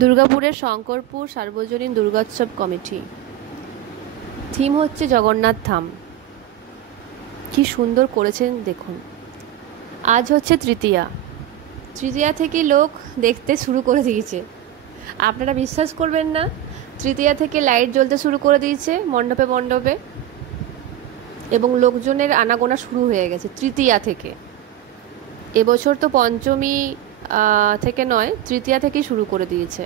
দুর্গাপুরের শঙ্করপুর সার্বজনীন দুর্গোৎসব committee. Theme হচ্ছে জগন্নাথ ধাম। কি সুন্দর করেছেন দেখুন। আজ হচ্ছে তৃতীয়া থেকে লোক দেখতে শুরু করে দিয়েছে। আপনারা বিশ্বাস করবেন না, তৃতীয়া থেকে লাইট জ্বলতে শুরু করে দিয়েছে মণ্ডপে মণ্ডপে, এবং লোকজনের আনাগোনা শুরু হয়ে গেছে তৃতীয়া থেকে। এবছর তো পঞ্চমী থেকে নয়, তৃতীয়া থেকেই শুরু করে দিয়েছে।